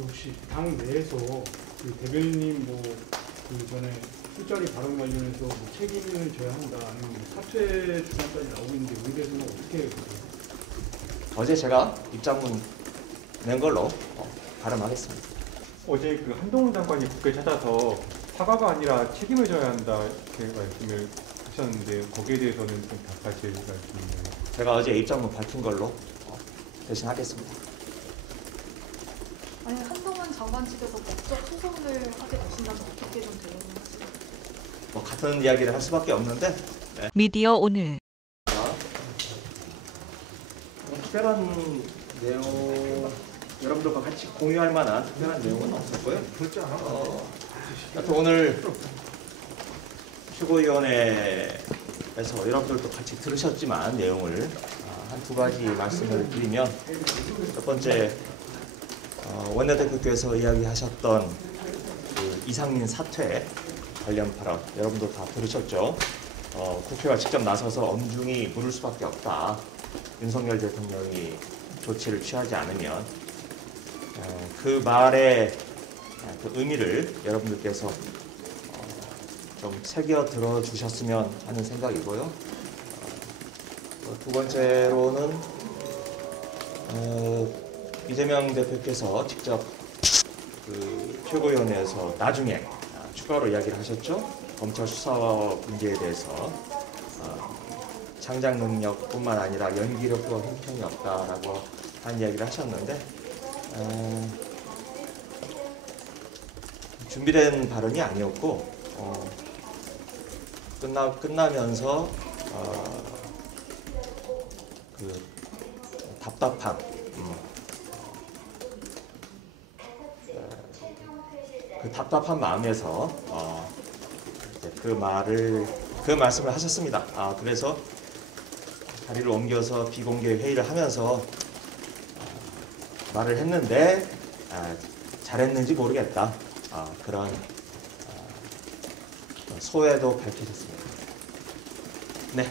혹시 당 내에서 그 대변인님 그 전에 술자리 발언 관련해서 책임을 져야 한다 아니면 사퇴 주장까지 나오고 있는데 여기에 대해서는 어떻게 보세요? 어제 제가 입장문 낸 걸로 발언하겠습니다. 어제 그 한동훈 장관이 국회 찾아서 사과가 아니라 책임을 져야 한다 이렇게 말씀을 하셨는데 거기에 대해서는 좀 답하실 말씀인가요? 제가 어제 입장문 밝힌 걸로 대신하겠습니다. 아니 한동훈 장관 측에서 법적 소송을 하게 되신다면 어떻게 좀 대응하시나요? 같은 이야기를 할 수밖에 없는데 미디어 오늘 특별한 내용 여러분들과 같이 공유할 만한 특별한 내용은 없었고요. 하여튼 오늘 최고위원회에서 여러분들도 같이 들으셨지만 내용을 한 두 가지 말씀을 드리면 첫 번째 원내대표께서 이야기하셨던 그 이상민 사퇴 관련 발언 여러분도 다 들으셨죠? 국회가 직접 나서서 엄중히 물을 수밖에 없다. 윤석열 대통령이 조치를 취하지 않으면 그 말의 그 의미를 여러분들께서 좀 새겨 들어주셨으면 하는 생각이고요. 두 번째로는 이재명 대표께서 직접 그 최고위원회에서 나중에 추가로 이야기를 하셨죠. 검찰 수사 문제에 대해서 창작 능력뿐만 아니라 연기력도 형편이 없다라고 한 이야기를 하셨는데 준비된 발언이 아니었고 끝나면서 그 답답함 그 답답한 마음에서 그 말씀을 하셨습니다. 그래서 자리를 옮겨서 비공개 회의를 하면서 말을 했는데 잘했는지 모르겠다. 그런 소회도 밝히셨습니다. 네.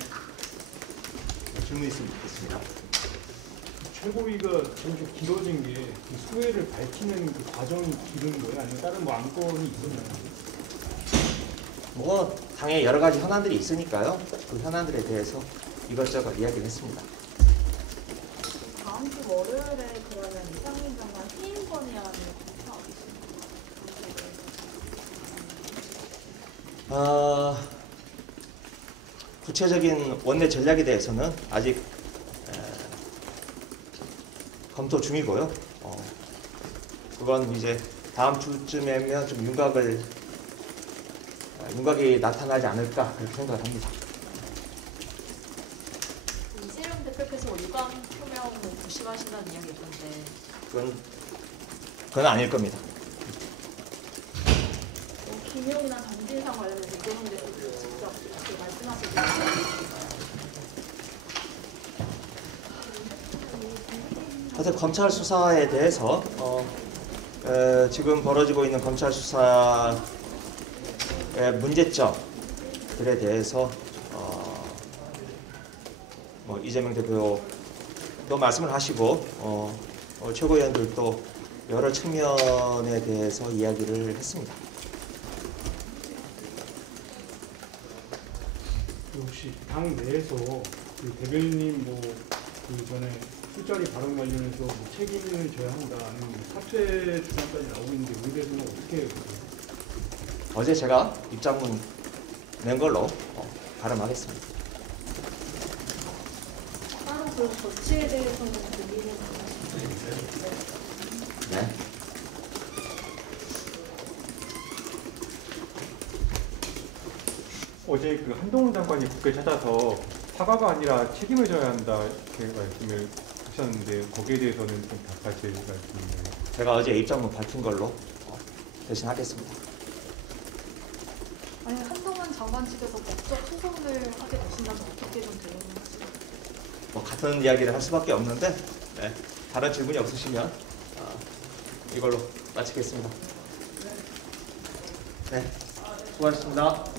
질문 있으면 듣겠습니다. 최고위가 지금 좀 길어진 게 그 소회를 밝히는 그 과정이 길은 거예요? 아니면 다른 안건이 있었나요? 당에 여러 가지 현안들이 있으니까요. 그 현안들에 대해서 이것저것 이야기를 했습니다. 다음 주 월요일에 그러면 이상민 장관 해임 건의안을 구체적인 원내 전략에 대해서는 아직 검토 중이고요. 그건 이제 다음 주쯤이면 좀 윤곽이 나타나지 않을까 그렇게 생각을 합니다. 이재명 대표께서 유감 표명 무심하신다는 이야기 있던데 그건 아닐 겁니다. 김용이나 정진상 관련해서 이재명 대표께서 직접 이렇게 말씀하시고 하여튼 검찰 수사에 대해서 지금 벌어지고 있는 검찰 수사의 문제점들에 대해서 이재명 대표도 말씀을 하시고 최고위원들도 여러 측면에 대해서 이야기를 했습니다. 혹시 당 내에서 그 대변인님 그 전에 술자리 발언 관련해서 책임을 져야 한다 아니면 사퇴 주장까지 나오고 있는데 여기에 대해서는 어떻게 보세요? 어제 제가 입장문 낸 걸로 발언하겠습니다. 따로 그 조치에 대해서는 드리는 네. 어제 그 한동훈 장관이 국회 찾아서 사과가 아니라 책임을 져야 한다 이렇게 말씀을 하셨는데 거기에 대해서는 좀 답하실 말씀인가요? 제가 어제 입장문 밝힌 걸로 대신하겠습니다. 아니 한동훈 장관 측에서 법적 소송을 하게 되신다면 어떻게 좀 대응하시나요? 같은 이야기를 할 수밖에 없는데 다른 질문이 없으시면 이걸로 마치겠습니다. 네, 수고하셨습니다.